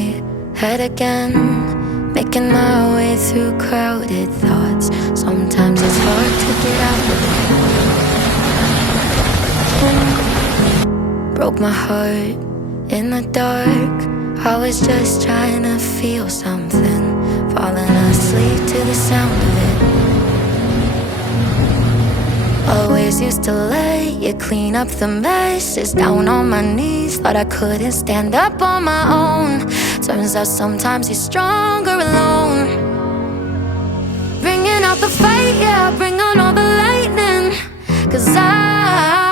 my head again, making my way through crowded thoughts. Sometimes it's hard to get out of it. Broke my heart in the dark. I was just trying to feel something, falling asleep to the sound of it. Always used to let you clean up the messes. Down on my knees, thought I couldn't stand up on my own. Turns out sometimes you're stronger alone. Bringing out the fight, yeah, bring on all the lightning. 'Cause I